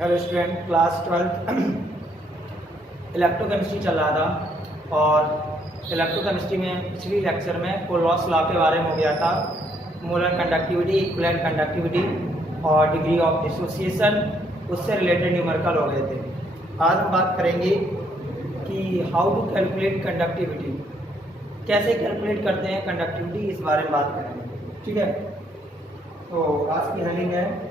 Hello student, class 12th electrochemistry चल रहा था और इलेक्ट्रोकेमिस्ट्री में पिछली लेक्चर में कोलॉस लॉ के बारे में हो गया था। मोलर कंडक्टिविटी, इक्विवेलेंट कंडक्टिविटी और डिग्री ऑफ डिसोसिएशन, उससे रिलेटेड न्यूमेरिकल हो गए थे। आज हम बात करेंगे कि हाउ टू कैलकुलेट कंडक्टिविटी, कैसे कैलकुलेट करते हैं कंडक्टिविटी, इस बारे में बात करेंगे। ठीक है, तो आज की हेडिंग है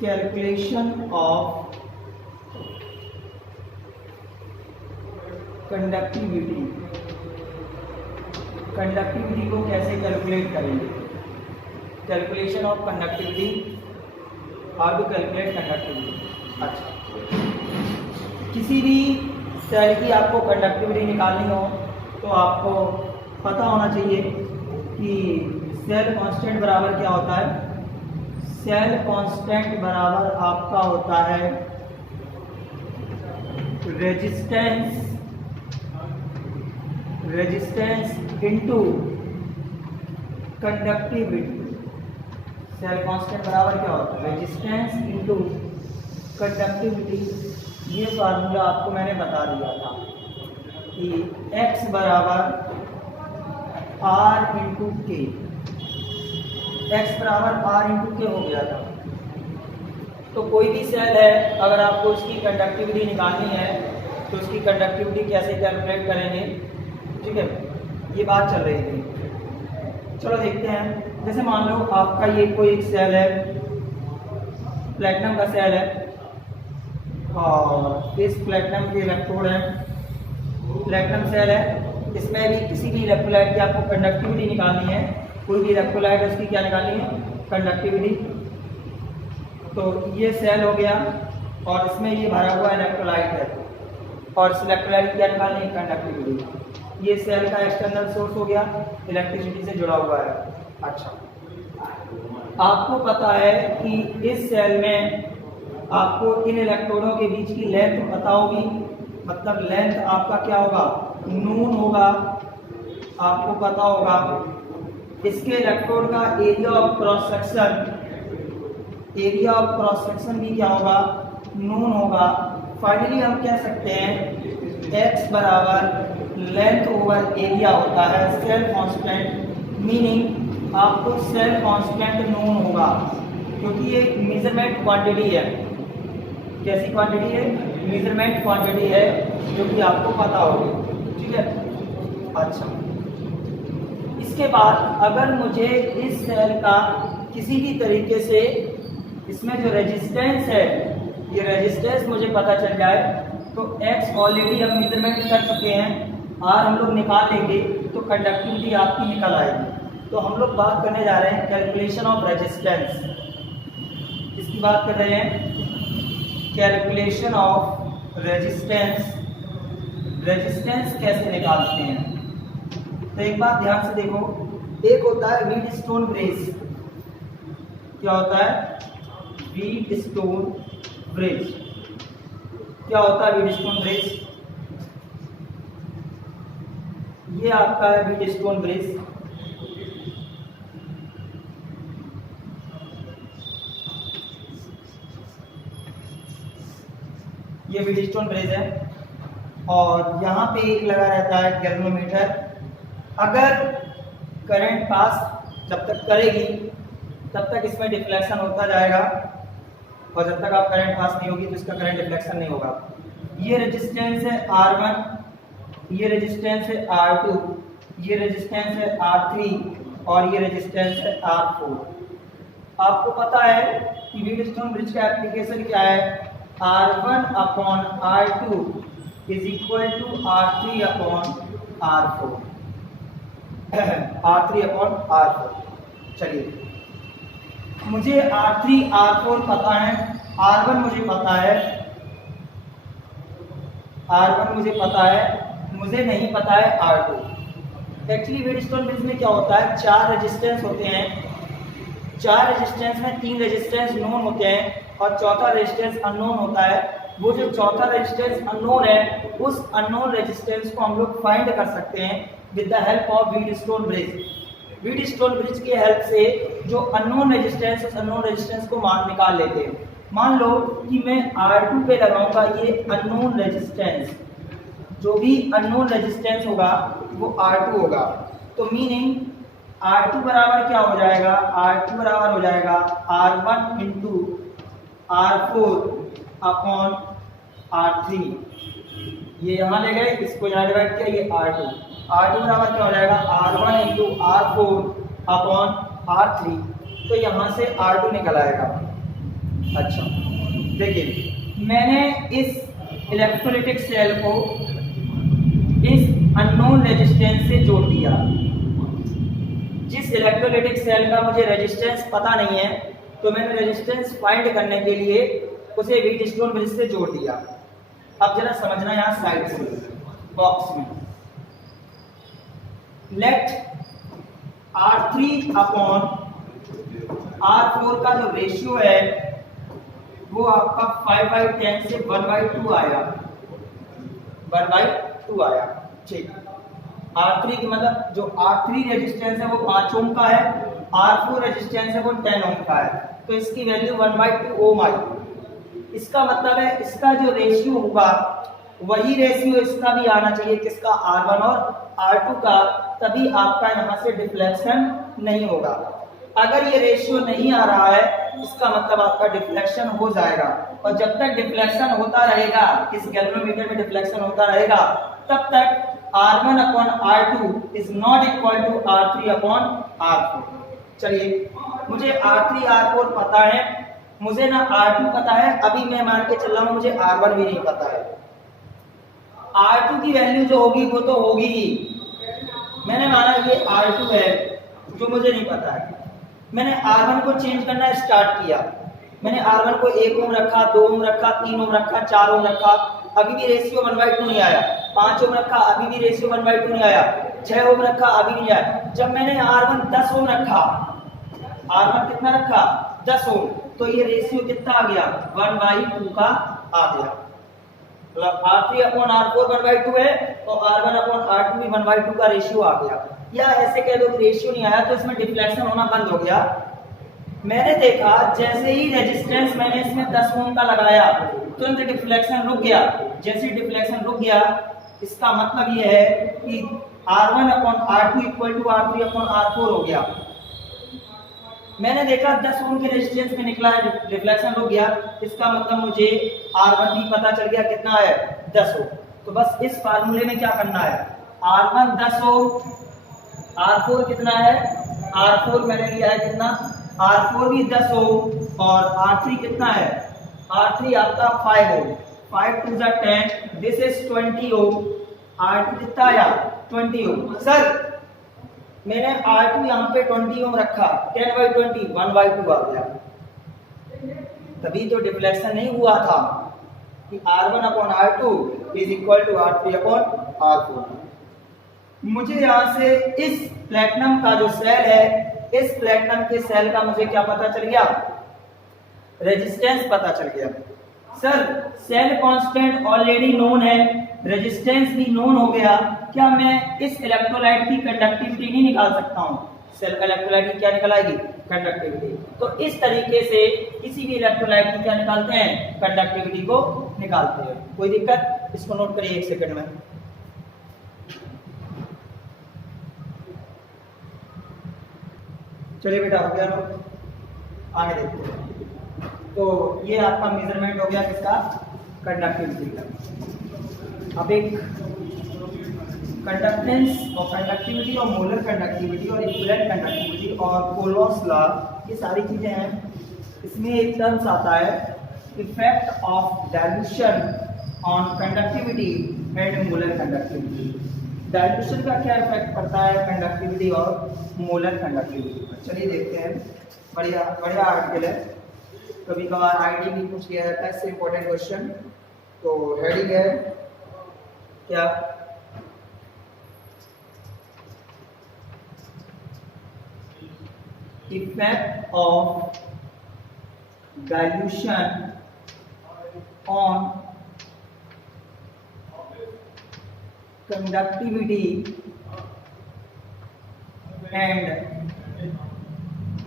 कैलकुलेशन ऑफ कंडक्टिविटी। कंडक्टिविटी को कैसे कैलकुलेट करेंगे, calculation of conductivity, how to calculate conductivity. अच्छा, किसी भी सेल की आपको कंडक्टिविटी निकालनी हो तो आपको पता होना चाहिए कि सेल कांस्टेंट बराबर क्या होता है। सेल कांस्टेंट बराबर आपका होता है resistance into conductivity. Cell constant बराबर क्या होता है, रेजिस्टेंस इनटू कंडक्टिविटी। ये फार्मूला आपको मैंने बता दिया था कि x बराबर r इंटू के, x बराबर r इंटू के हो गया था। तो कोई भी सेल है, अगर आपको उसकी कंडक्टिविटी निकालनी है तो उसकी कंडक्टिविटी कैसे कैलकुलेट करेंगे। ठीक है, ये बात चल रही थी। चलो देखते हैं। जैसे मान लो आपका ये कोई एक सेल है, प्लेटिनम का सेल है और इस प्लेटिनम के इलेक्ट्रोड है, प्लेटिनम सेल है। इसमें भी किसी भी इलेक्ट्रोलाइट की आपको कंडक्टिविटी निकालनी है, कोई भी इलेक्ट्रोलाइट उसकी क्या निकालनी है, कंडक्टिविटी। तो ये सेल हो गया और इसमें ये भरा हुआ इलेक्ट्रोलाइट है और इस इलेक्ट्रोलाइट क्या निकालनी है, कंडक्टिविटी। ये सेल का एक्सटर्नल सोर्स हो गया, इलेक्ट्रिसिटी से जुड़ा हुआ है। अच्छा, आपको पता है कि इस सेल में आपको इन इलेक्ट्रोडों के बीच की लेंथ पता होगी, मतलब लेंथ आपका क्या होगा, नून होगा। आपको पता होगा इसके इलेक्ट्रोड का एरिया ऑफ क्रॉस सेक्शन भी क्या होगा, नून होगा। फाइनली हम कह सकते हैं x बराबर लेंथ ओवर एरिया होता है, सेल कांस्टेंट, मीनिंग आपको सेल कांस्टेंट नून होगा क्योंकि ये मेजरमेंट क्वांटिटी है। कैसी क्वांटिटी है, मेजरमेंट क्वांटिटी है जो कि आपको पता होगी। ठीक है, अच्छा, इसके बाद अगर मुझे इस सेल का किसी भी तरीके से इसमें जो रेजिस्टेंस है, ये रेजिस्टेंस मुझे पता चल जाए तो x ऑलरेडी हम मेजरमेंट कर चुके हैं, r हम लोग निकाल लेंगे तो कंडक्टिविटी आपकी निकल आएगी। तो हम लोग बात करने जा रहे हैं कैलकुलेशन ऑफ रेजिस्टेंस। इसकी बात कर रहे हैं कैलकुलेशन ऑफ रेजिस्टेंस। रेजिस्टेंस कैसे निकालते हैं, तो एक बात ध्यान से देखो। एक होता है व्हीटस्टोन ब्रिज। क्या होता है, व्हीटस्टोन ब्रिज। क्या होता है व्हीटस्टोन ब्रिज, ये आपका है व्हीटस्टोन ब्रिज। ये व्हीटस्टोन ब्रिज है और यहाँ पे एक लगा रहता है गैल्वेनोमीटर। अगर करंट पास जब तक करेगी तब तक इसमें डिफ्लेक्शन होता जाएगा और जब तक आप करंट पास नहीं होगी तो इसका करंट डिफ्लेक्शन नहीं होगा। ये रेजिस्टेंस है R1, ये रेजिस्टेंस है R2, ये रेजिस्टेंस है R3 और ये रेजिस्टेंस है R4। आपको पता है कि व्हीटस्टोन ब्रिज का एप्लीकेशन क्या है, R1 upon R2 is equal to R3 upon R4। R3 upon R4। चलिए, मुझे R3 R4 पता है, R1 मुझे पता है, R1 मुझे पता है, मुझे नहीं पता है R2। एक्चुअली व्हीटस्टोन ब्रिज में क्या होता है, 4 रेजिस्टेंस होते हैं। 4 रेजिस्टेंस में 3 रेजिस्टेंस नोन होते हैं और चौथा रेजिस्टेंस अननोन होता है। वो जो चौथा रेजिस्टेंस अननोन है, उस अननोन रेजिस्टेंस को हम लोग फाइंड कर सकते हैं with the help of Wheatstone bridge. Wheatstone bridge की हेल्प से जो अननोन रेजिस्टेंस, उस अननोन रेजिस्टेंस को मान निकाल लेते हैं। मान लो कि मैं R2 पे लगाऊंगा ये अननोन रेजिस्टेंस, जो भी अननोन रेजिस्टेंस होगा वो R2 होगा। तो मीनिंग R2 बराबर क्या हो जाएगा, R2 बराबर हो जाएगा R1 into R4 upon R3। ये यहाँ ले गए, इसको यहाँ डिवाइड किया, ये R2 बराबर क्या हो जाएगा R1 into R4 upon R3। तो यहाँ से R2 निकल आएगा। अच्छा देखिए, मैंने इस इलेक्ट्रोलाइटिक सेल को इस अननोन रेजिस्टेंस से जोड़ दिया। जिस इलेक्ट्रोलाइटिक सेल का मुझे रेजिस्टेंस पता नहीं है, तो मैंने रेजिस्टेंस फाइंड करने के लिए उसे व्हीटस्टोन ब्रिज से जोड़ दिया। अब जरा समझना यहाँ साइड से बॉक्स में, लेट R3 अपॉन R4 का जो रेशियो है वो आपका 5/10 से 1/2 आया, 1/2 आया। ठीक, R3 की मतलब जो R3 रेजिस्टेंस है वो 5 ओम का है, R4 रेजिस्टेंस है वो 10 ओम का है, तो इसकी वैल्यू 1/2 ओम आई। इसका मतलब है इसका जो रेशियो होगा वही रेशियो इसका भी आना चाहिए, किसका, R1 और R2 का, तभी आपका यहाँ से डिफ्लेक्शन नहीं होगा। अगर ये रेशियो नहीं आ रहा है इसका मतलब आपका डिफ्लेक्शन हो जाएगा, और जब तक डिफ्लेक्शन होता रहेगा, इस गैल्वेनोमीटर में डिफ्लेक्शन होता रहेगा, तब तक R1 upon R2 is not equal to R3 upon R4। चलिए, मुझे R3 R4 पता है, मुझे ना R2 पता है, अभी मैं मान के चल रहा हूं मुझे R1 भी नहीं पता है। R2 की वैल्यू जो होगी वो तो होगी ही। मैंने माना ये R2 है जो मुझे नहीं पता है, मैंने R1 को चेंज करना स्टार्ट किया। मैंने R1 को 1 ओम रखा, 2 ओम रखा, 3 ओम रखा, 4 ओम रखा, अभी भी रेशियो 1/2 नहीं आया। 5 ओम रखा, अभी भी रेशियो 1/2 नहीं आया। 6 ओम रखा, अभी भी नहीं आया। जब मैंने R1 10 ओम रखा, R1 कितना रखा, 10 ओम, तो ये रेशियो कितना आ गया, 1/2 का आ गया। मतलब R3 अपॉन R4 1/2 है, तो R1 अपॉन R2 भी 1/2 का रेशियो आ गया। या ऐसे कह दो कि रेशियो नहीं आया तो इसमें डिफ्लेक्शन होना बंद हो गया। मैंने देखा जैसे ही रेजिस्टेंस मैंने इसमें 10 ओम का लगाया, तुरंत डिफ्लेक्शन रुक गया। जैसे डिफ्लेक्शन रुक गया, इसका मतलब ये है कि R1 upon R2 equal to R3 upon R4 हो गया। मैंने देखा 10 ओम के रेजिस्टेंस में निकला है, रिफ्लेक्शन रुक गया, इसका मतलब मुझे R1 भी पता चल गया कितना है, 10 ओम। तो बस इस फार्मूले में क्या करना है, R1 10 ओम, R4 कितना है, R4 मैंने लिया है कितना, R4 भी 10 ओम, और R3 कितना है, R3 आपका 5 ohm, 5 to the 10, this is 20 ohm. R2 कितना आया, 20 ओम। सर मैंने R2 यहाँ पे 20 ओम रखा, 10/20 1/2 आ गया, तभी तो डिफ्लेक्शन नहीं हुआ था कि R1 upon R2 is equal to R3 upon R4। मुझे यहाँ से इस प्लेटिनम का जो सेल है, इस प्लेटिनम के सेल का मुझे क्या पता चल गया, रेजिस्टेंस पता चल गया। Sir cell constant already known है, रेजिस्टेंस भी नोन हो गया, क्या मैं इस इलेक्ट्रोलाइट की कंडक्टिविटी नहीं निकाल सकता हूँ? सेल इलेक्ट्रोलाइट की क्या निकल आएगी, कंडक्टिविटी। तो इस तरीके से किसी भी इलेक्ट्रोलाइट की क्या निकालते हैं, कंडक्टिविटी को निकालते हैं। कोई दिक्कत, इसको नोट करिए 1 सेकंड में। चलिए बेटा, हो गया नो, आगे देखते हैं। तो ये आपका मेजरमेंट हो गया किसका, कंडक्टिविटी का। अब एक कंडक्टेंस और कंडक्टिविटी और मोलर कंडक्टिविटी और इक्विवेलेंट कंडक्टिविटी और कोलोस लॉ, ये सारी चीजें हैं। इसमें एक टर्म्स आता है effect of dilution on conductivity and molar conductivity. Dilution का क्या इफेक्ट पड़ता है कंडक्टिविटी और मोलर कंडक्टिविटी पर, चलिए देखते हैं। बढ़िया बढ़िया आर्टिकल है, कभी कभार आईडी भी पूछ लिया जाता है, इससे इंपॉर्टेंट क्वेश्चन। तो हेडिंग है क्या, effect of dilution on conductivity and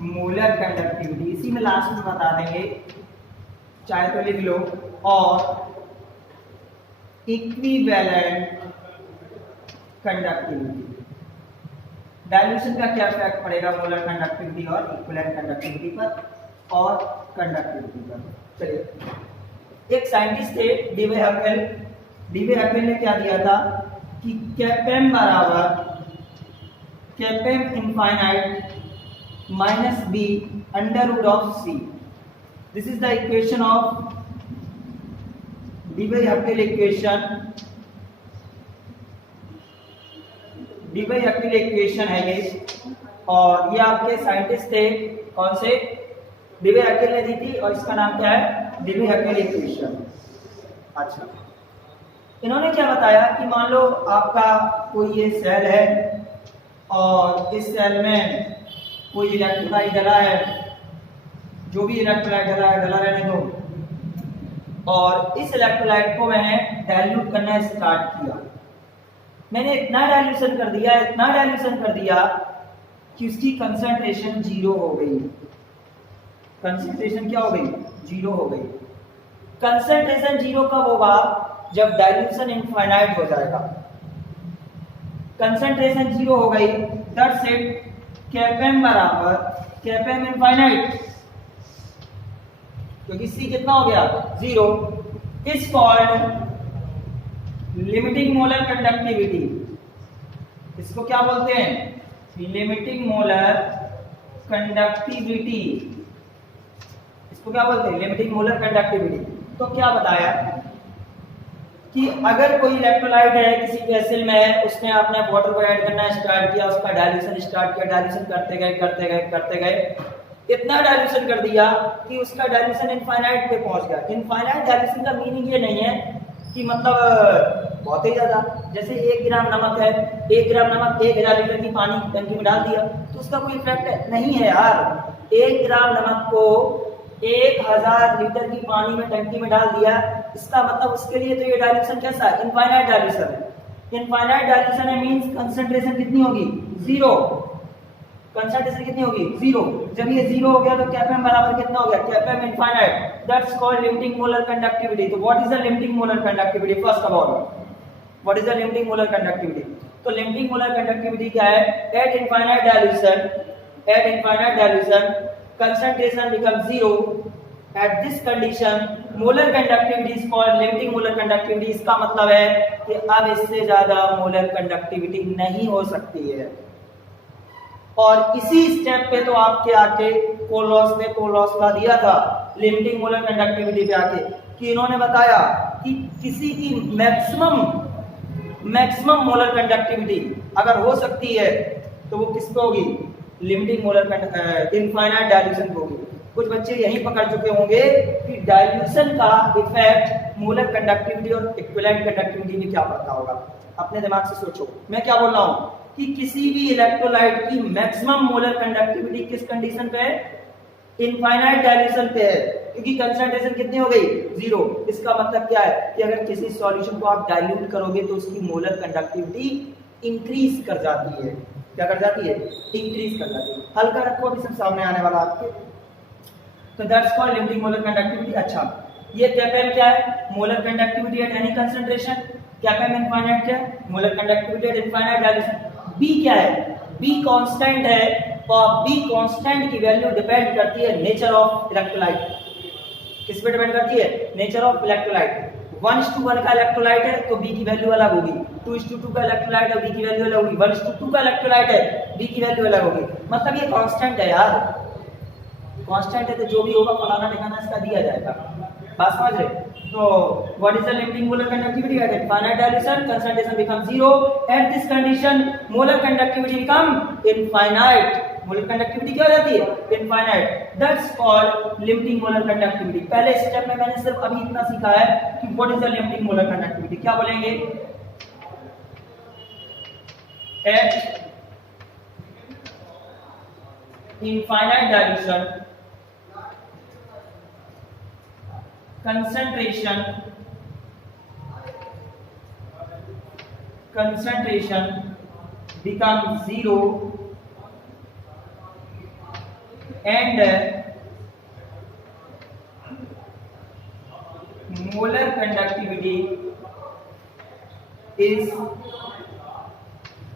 molar conductivity, इसी में लास्ट में बता देंगे, चाहे तो लिख लो, और इक्विवेलेंट कंडक्टिविटी। डाइल्यूशन का क्या इफेक्ट पड़ेगा मोलर कंडक्टिविटी और इक्विवेलेंट कंडक्टिविटी पर और कंडक्टिविटी पर। चलिए, एक साइंटिस्ट थे डीवे हकेल ने क्या दिया था कि Kpm बराबर Kpm infinite minus B under root of C. This is the equation of Debye Huckel equation. Debye Huckel equation है ये, और ये आपके साइंटिस्ट थे कौन से, डीवे हकेल ने दी थी, और इसका नाम क्या है, डीवे हकेल इक्वेशन। अच्छा, इन्होंने क्या बताया कि मान लो आपका कोई ये सेल है और इस सेल में कोई इलेक्ट्रोलाइट डला है, जो भी इलेक्ट्रोलाइट डला है डला रहने दो, और इस इलेक्ट्रोलाइट को मैंने डाइल्यूट करना स्टार्ट किया। मैंने इतना डाइल्यूशन कर दिया कि उसकी कंसंट्रेशन जीरो हो गई। कंसंट्रेशन क्या हो गई, जीरो हो गई। कंसंट्रेशन जीरो कब होगा, जब डाइल्यूशन इनफाइनाइट हो जाएगा। कंसंट्रेशन जीरो हो गई, दैट्स इट, Kpm बराबर Kpm इनफाइनाइट, क्योंकि C कितना हो गया, zero, is called limiting molar conductivity. इसको क्या बोलते हैं, लिमिटिंग मोलर कंडक्टिविटी। इसको क्या बोलते हैं, लिमिटिंग मोलर कंडक्टिविटी। तो क्या बताया कि अगर कोई इलेक्ट्रोलाइट है किसी वेसल में है, उसने आपने वाटर को ऐड करना स्टार्ट किया, उसका डाइल्यूशन स्टार्ट किया, डाइल्यूशन करते गए इतना डाइल्यूशन कर दिया कि उसका डाइल्यूशन इनफाइनाइट पे पहुंच गया। इनफाइनाइट डाइल्यूशन का मीनिंग ये नहीं है कि मतलब बहुत ही ज्यादा, जैसे 1 ग्राम नमक है, 1 ग्राम नमक 1000 लीटर की पानी टंकी में डाल दिया तो उसका कोई इफेक्ट नहीं है यार। 1 ग्राम नमक को 1000 लीटर की पानी में टंकी में डाल दिया, इसका मतलब उसके लिए तो ये डाइल्यूशन कैसा है, इनफाइनाइट डाइल्यूशन है। इनफाइनाइट डाइल्यूशन है मींस कंसंट्रेशन कितनी होगी, जीरो। कंसंट्रेशन कितनी होगी, जीरो। जब ये जीरो हो गया तो Kpm बराबर कितना हो गया, Kpm infinite, that's called limiting molar conductivity. तो what is the limiting molar conductivity, first of all what is the limiting molar conductivity. तो लिमिटिंग मोलर कंडक्टिविटी क्या है, at infinite dilution concentration becomes zero. At this condition molar conductivity is called limiting molar conductivity। इसका मतलब है कि अब इससे ज्यादा मोलर कंडक्टिविटी नहीं हो सकती है। और इसी स्टेप पे तो आपके आके कोलॉस ने कोलॉसला दिया था लिमिटिंग मोलर कंडक्टिविटी पे आके, कि इन्होंने बताया कि किसी की मैक्सिमम मोलर कंडक्टिविटी अगर हो सकती है तो वो किस पे होगी, लिमिटिंग मोलर इनफाइनाइट डाइल्यूशन होगी। कुछ बच्चे यही पकड़ चुके होंगे कि डाइल्यूशन का इफेक्ट मोलर कंडक्टिविटी और इक्विवेलेंट कंडक्टिविटी में क्या पड़ता होगा। अपने दिमाग से सोचो, मैं क्या बोल रहा हूं कि किसी भी इलेक्ट्रोलाइट की मैक्सिमम मोलर कंडक्टिविटी किस कंडीशन पे है, इनफाइनाइट डाइल्यूशन पे है, क्योंकि कंसंट्रेशन कितनी हो गई, जीरो। इसका मतलब क्या है कि अगर किसी सॉल्यूशन को आप डाइल्यूट करोगे तो उसकी मोलर कंडक्टिविटी इंक्रीज कर जाती है। क्या कर जाती है, इंक्रीज कर जाती है। हल्का रखो, अभी सब सामने आने वाला आपके। तो that's called limiting molar conductivity. अच्छा, ये Kpm क्या है, molar conductivity at any concentration. Kpm infinite क्या है, molar conductivity eight infinite dilution. B क्या है, B कांस्टेंट है, और B कांस्टेंट की वैल्यू डिपेंड करती है नेचर ऑफ इलेक्ट्रोलाइट। किस पे डिपेंड करती है, नेचर ऑफ इलेक्ट्रोलाइट। 1:1 का इलेक्ट्रोलाइट है तो B की वैल्यू अलग होगी, 2:2 का इलेक्ट्रोलाइट है B की वैल्यू अलग होगी, 1:2 का इलेक्ट्रोलाइट है B की वैल्यू अलग होगी। मतलब ये कांस्टेंट है यार, कांस्टेंट है तो जो भी होगा फलाना ठिकाना इसका दिया जाएगा। बात समझ रहे। तो what is the limiting molar conductivity eight infinite dilution, concentration become zero. At this condition molar conductivity become infinite. Molar conductivity क्या हो जाती है, infinite. That's called limiting molar conductivity. पहले स्टेप में मैंने सिर्फ अभी इतना सीखा है कि what is the limiting molar conductivity. क्या बोलेंगे, eight infinite dilution concentration becomes zero and molar conductivity is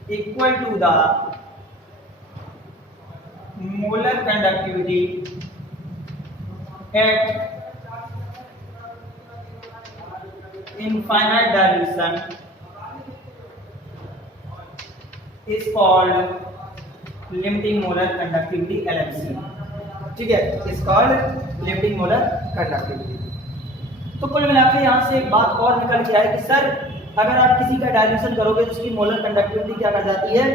equal to the molar conductivity at infinite dilution is called limiting molar conductivity LMC। ठीक है, is called limiting molar conductivity. तो कुल मिलाकर यहाँ से एक बात और निकल के आए कि सर अगर आप किसी का डायल्यूशन करोगे तो उसकी मोलर कंडक्टिविटी क्या कर जाती है,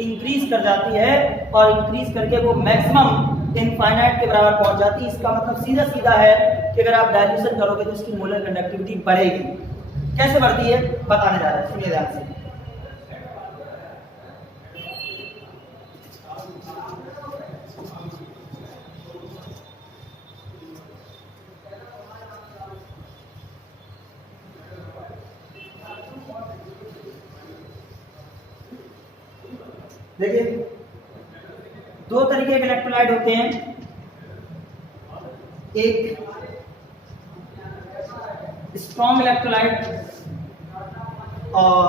इंक्रीज कर जाती है, और इंक्रीज करके वो मैक्सिमम इनफाइनाइट के बराबर पहुंच जाती है। इसका मतलब सीधा सीधा है कि अगर आप डायल्यूशन करोगे तो उसकी मोलर कंडक्टिविटी बढ़ेगी। कैसे बढ़ती है बताने जा रहे हैं, सुनिए ध्यान से। देखिए दो तरीके के इलेक्ट्रोलाइट होते हैं, एक स्ट्रॉन्ग इलेक्ट्रोलाइट और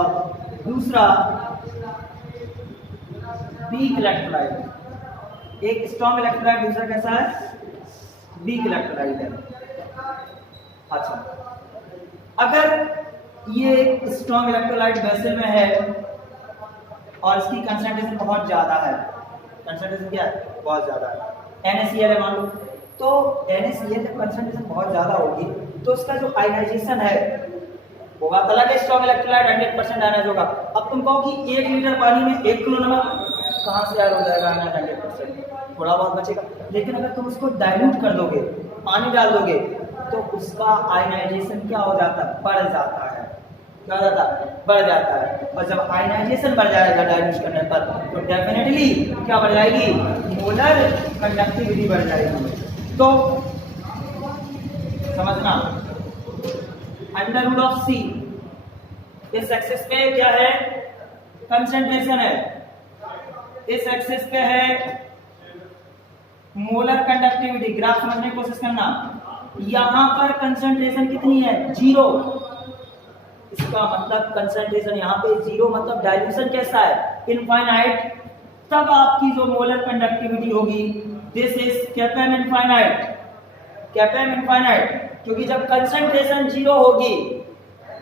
दूसरा वीक इलेक्ट्रोलाइट। एक स्ट्रॉन्ग इलेक्ट्रोलाइट, दूसरा कैसा है, वीक इलेक्ट्रोलाइट है। अच्छा, अगर ये स्ट्रॉन्ग इलेक्ट्रोलाइट वेसल में है और इसकी कंसंट्रेशन बहुत ज्यादा है, कंसंट्रेशन क्या है, बहुत ज्यादा है, NaCl है मान लो, तो NaCl जब कंसंट्रेशन बहुत ज्यादा होगी तो उसका जो आयनाइजेशन है वो बात अलग है। स्ट्रॉन्ग इलेक्ट्रोलाइट 100% आयनाइज होगा। अब तुम कहो कि 1 लीटर पानी में 1 किलो नमक कहाँ से ऐड हो जाएगा आयनाइज 100%, थोड़ा बहुत बचेगा। लेकिन अगर तुम उसको डाइल्यूट कर दोगे, पानी डाल दोगे, तो उसका आयनाइजेशन क्या हो जाता है, बढ़ जाता है। क्या हो जाता है, बढ़ जाता है। और जब आयनाइजेशन बढ़ जाएगा डाइल्यूट करने पर तो डेफिनेटली क्या बढ़ जाएगी, मोलर कंडक्टिविटी बढ़ जाएगी। तो समझना, अंडर रूट ऑफ सी, इस एक्सिस पे क्या है, कंसंट्रेशन है, इस एक्सिस पे है मोलर कंडक्टिविटी। ग्राफ समझने की कोशिश करना, यहां पर कंसंट्रेशन कितनी है, 0। इसका मतलब कंसंट्रेशन यहाँ पे 0, मतलब डाइल्यूशन कैसा है, इनफाइनाइट। तब आपकी जो मोलर कंडक्टिविटी होगी, दिस इज कैपेम इनफाइनाइट, कैपेम इनफाइनाइट। क्योंकि जब कंसंट्रेशन 0 होगी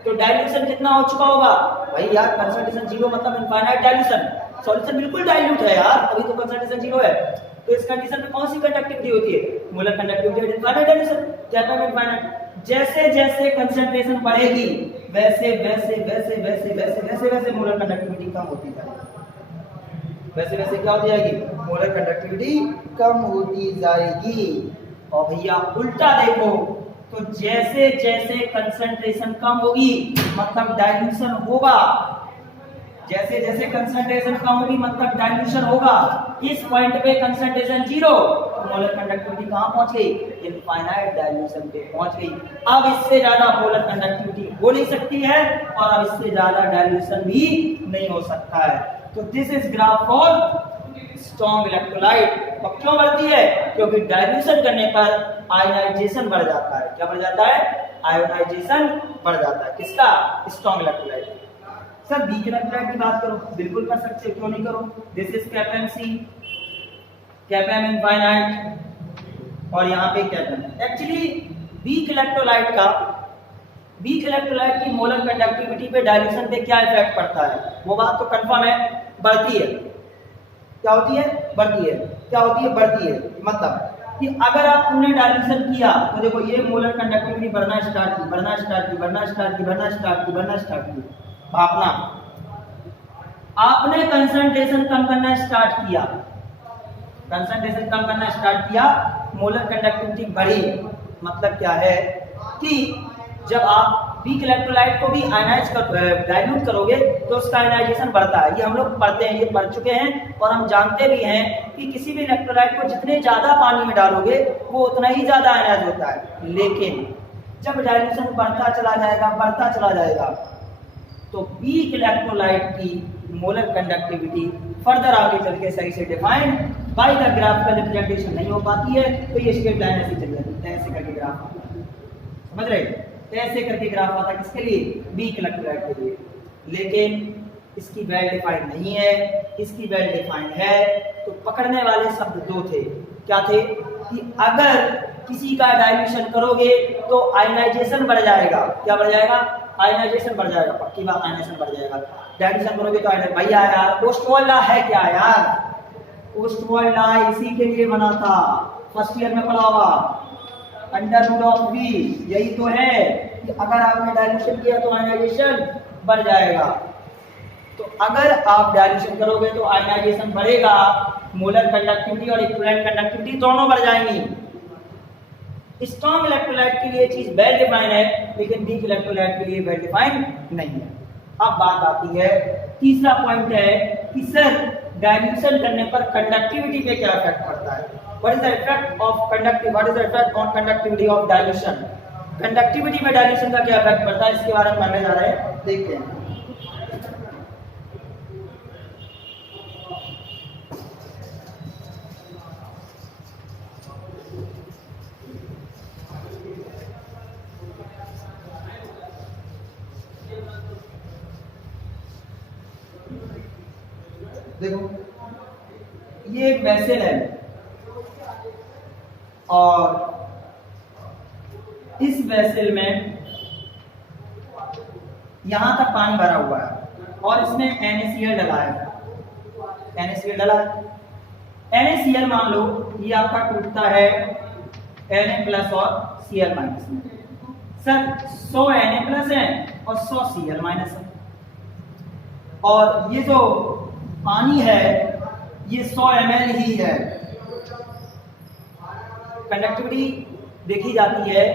तो डाइल्यूशन कितना हो चुका होगा, भाई यार कंसंट्रेशन 0 मतलब इनफाइनाइट डाइल्यूशन। सॉल्यूशन बिल्कुल डाइल्यूट है यार, अभी तो कंसंट्रेशन 0 है। तो इस कंडीशन में कौन सी कंडक्टिविटी होती है, मोलर कंडक्टिविटी इनफाइनाइट डाइल्यूशन, कैपेम इनफाइनाइट। जैसे जैसे कंसंट्रेशन बढ़ेगी वैसे वैसे वैसे वैसे वैसे वैसे वैसे मोलर कंडक्टिविटी कम होती जाएगी, वैसे वैसे क्या होती जाएगी, मोलर कंडक्टिविटी कम होती जाएगी। और भैया उल्टा देखो, तो जैसे जैसे कंसंट्रेशन कम होगी मतलब डाइल्यूशन होगा, जैसे जैसे कंसंट्रेशन कम होगी मतलब डाइल्यूशन होगा। इस पॉइंट पे कंसंट्रेशन 0, मोलर कंडक्टिविटी कहां पहुंच गई, इनफाइनाइट डाइल्यूशन पे पहुंच गई। अब इससे ज्यादा मोलर कंडक्टिविटी हो नहीं सकती है और अब इससे ज्यादा डाइल्यूशन भी नहीं हो सकता है। तो this is graph for strong electrolyte. और क्यों बढ़ती है, क्योंकि डाइल्यूशन करने पर आयनाइजेशन बढ़ जाता है। क्या बढ़ जाता है, आयोनाइजेशन बढ़ जाता है। किसका, strong electrolyte. Sir weak electrolyte की बात करो, बिल्कुल कर सकते हो, क्यों नहीं करो। दिस इज कैपेम सी, कैपेम इनफाइनाइट, और यहाँ पे कैपेम। एक्चुअली वीक इलेक्ट्रोलाइट का, वीक इलेक्ट्रोलाइट की मोलर कंडक्टिविटी पे डाइल्यूशन पे क्या इफेक्ट पड़ता है, वो बात तो कंफर्म है, बढ़ती है। क्या होती है, बढ़ती है। क्या होती है, बढ़ती है। मतलब कि अगर आपने डाइल्यूशन किया तो देखो ये मोलर कंडक्टिविटी बढ़ना स्टार्ट की, बढ़ना स्टार्ट की, बढ़ना स्टार्ट की, बढ़ना स्टार्ट की, बढ़ना स्टार्ट की। भापना, आपने कंसंट्रेशन कम करना स्टार्ट किया, कंसंट्रेशन कम करना स्टार्ट किया, मोलर कंडक्टिविटी बढ़ी। मतलब क्या है कि जब आप वीक इलेक्ट्रोलाइट को भी आयनाइज कर डाइल्यूट करोगे तो उसका आयनाइजेशन बढ़ता है। ये हम लोग पढ़ते हैं, ये पढ़ चुके हैं और हम जानते भी हैं कि किसी भी इलेक्ट्रोलाइट को जितने ज्यादा पानी में डालोगे वो उतना ही ज्यादा आयनाइज होता है। लेकिन जब डाइल्यूशन बढ़ता चला जाएगा, बढ़ता चला जाएगा, तो वीक इलेक्ट्रोलाइट की मोलर कंडक्टिविटी फर्दर आगे चल के सही से define by the graphical representation नहीं हो पाती है, तो ये स्ट्रेट लाइन ऐसे चल जाती है, ऐसे करके ग्राफ आता है, समझ रहे, ऐसे करके ग्राफ आता है, किसके लिए, वीक इलेक्ट्रोलाइट के लिए। लेकिन इसकी वेल डिफाइंड नहीं है, इसकी वेल डिफाइंड है। तो पकड़ने वाले शब्द दो थे, क्या थे, कि अगर किसी का डाइल्यूशन करोगे तो आयनाइजेशन बढ़ जाएगा, क्या बढ़ जाएगा, आयनाइजेशन बढ़ जाएगा, पक्की बात, आयनाइजेशन बढ़ जाएगा। डाइल्यूशन करोगे तो आयनाइजेशन, भैया यार पोस्टवॉल लॉ है क्या यार, पोस्टवॉल लॉ इसी के लिए बना था, फर्स्ट ईयर में पढ़ा होगा, अंडर रूट ऑफ वी, यही तो है कि अगर आपने डाइल्यूशन किया तो आयनाइजेशन बढ़ जाएगा। तो अगर आप डाइल्यूशन करोगे तो आयनाइजेशन बढ़ेगा, मोलर कंडक्टिविटी और इक्विवेलेंट कंडक्टिविटी दोनों बढ़ जाएंगी। स्ट्रॉन्ग इलेक्ट्रोलाइट के लिए चीज वेल डिफाइंड है, लेकिन वीक इलेक्ट्रोलाइट के लिए वेल डिफाइंड नहीं है। अब बात आती है, तीसरा पॉइंट है कि सर डाइल्यूशन करने पर कंडक्टिविटी पे क्या इफेक्ट पड़ता है, what is the effect of conductivity, what is the effect on conductivity of dilution, conductivity में डाइल्यूशन का क्या इफेक्ट पड़ता है, इसके बारे में पढ़ने जा रहे हैं, देखते हैं। देखो ये एक वेसल है और इस वेसल में यहां तक पानी भरा हुआ है और इसमें NaCl डला है, NaCl डला है। NaCl मान लो ये आपका टूटता है Na प्लस और Cl माइनस में, सर 100 Na प्लस है और 100 Cl माइनस है, और ये जो पानी है ये 100 ml ही है। कंडक्टिविटी देखी जाती है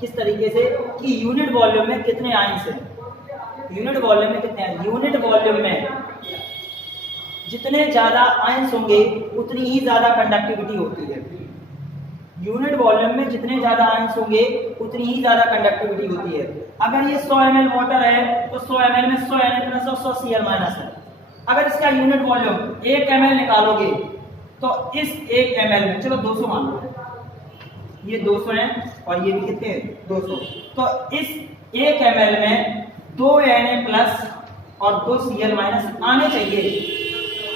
किस तरीके से कि यूनिट वॉल्यूम में कितने आयंस हैं, यूनिट वॉल्यूम में कितने हैं, यूनिट वॉल्यूम में जितने ज्यादा आयंस होंगे उतनी ही ज्यादा कंडक्टिविटी होती है, यूनिट वॉल्यूम में जितने ज्यादा आयंस होंगे उतनी ही ज्यादा कंडक्टिविटी होती है। अगर ये 100 ml वाटर है तो 100 ml में 100 Na प्लस और 100 Cl माइनस है। अगर इसका यूनिट वॉल्यूम 1 ml निकालोगे तो इस 1 ml में, चलो 200 मान लो, ये 200 है और ये भी कितने हैं 200, तो इस 1 ml में 2 Na प्लस और 2 Cl माइनस आने चाहिए।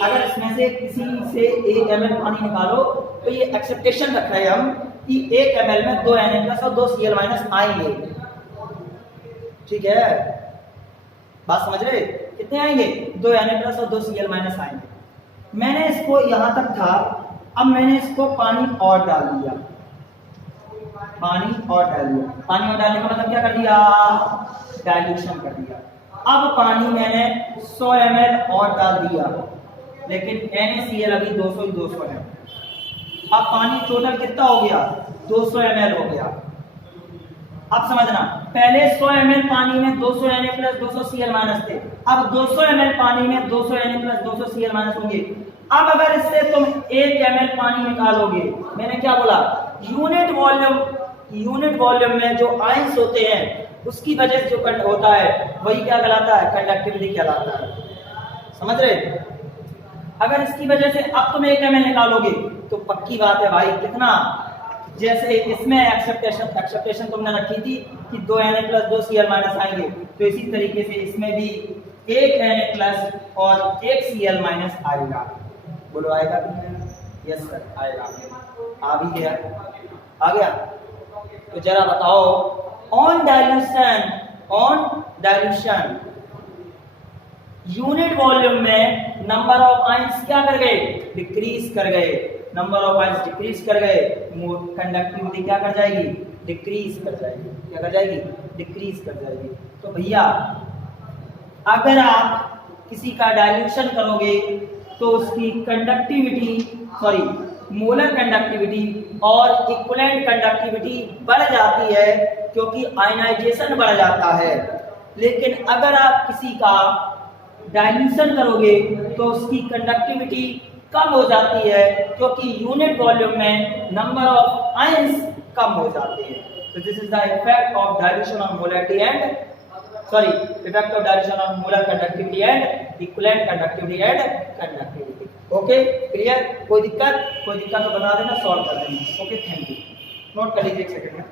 अगर इसमें से किसी से 1 ml पानी निकालो तो ये एक्सेप्टेशन रख रहे हैं हम कि 1 ml में 2 Na प्लस और 2 Cl माइनस आएंगे, ठीक है, बात समझ रहे, कितने आएंगे, 2 Na प्लस और 2 Cl माइनस आएंगे। मैंने इसको यहां तक था, अब मैंने इसको पानी और डाल दिया, पानी और डाल दिया, पानी और डालने का मतलब क्या कर दिया, डाइल्यूशन कर दिया। अब पानी मैंने 100 ml और डाल दिया, लेकिन NaCl अभी 200 है। अब पानी टोटल कितना हो गया, 200 ml हो गया। अब समझना, पहले 100 ml पानी में 200 Na प्लस 200 Cl माइनस थे, अब 200 ml पानी में 200 Na प्लस 200 Cl माइनस होंगे। अब अगर इससे तुम 1 ml पानी निकालोगे, मैंने क्या बोला, यूनिट वॉल्यूम में जो आयंस होते हैं उसकी वजह से जो होता है वही क्या कहलाता है, कंडक्टिविटी कहलाता है, समझ रहे। अगर इसकी वजह से अब तुम 1 ml निकालोगे तो पक्की बात है भाई, कितना, जैसे इसमें एक्सेप्टेशन तुमने रखी थी कि 2 Na प्लस 2 Cl माइनस आएंगे, तो इसी तरीके से इसमें भी 1 Na प्लस और 1 Cl माइनस आएगा। बोलो आएगा कि नहीं, यस सर आएगा, आ भी गया, आ गया। तो जरा बताओ, ऑन डाइल्यूशन यूनिट वॉल्यूम में नंबर ऑफ आयंस क्या कर गए, डिक्रीज कर गए, नंबर ऑफ आयंस डिक्रीज कर गए, कंडक्टिविटी क्या कर जाएगी, डिक्रीज कर जाएगी, क्या कर जाएगी, डिक्रीज कर जाएगी। तो भैया अगर आप किसी का डाइल्यूशन करोगे तो उसकी मोलर कंडक्टिविटी और इक्विवेलेंट कंडक्टिविटी बढ़ जाती है क्योंकि आयनाइजेशन बढ़ जाता है। लेकिन अगर आप किसी का डाइल्यूशन करोगे तो उसकी कंडक्टिविटी कम हो जाती है क्योंकि यूनिट वॉल्यूम में नंबर ऑफ आयंस कम हो जाते हैं। तो this is the effect of dilution on molarity and effect of dilution on molar conductivity and equivalent conductivity and conductivity. Okay clear, कोई दिक्कत तो बता देना, सॉल्व कर देंगे। Okay thank you. नोट कर लीजिए एक सेकंड में।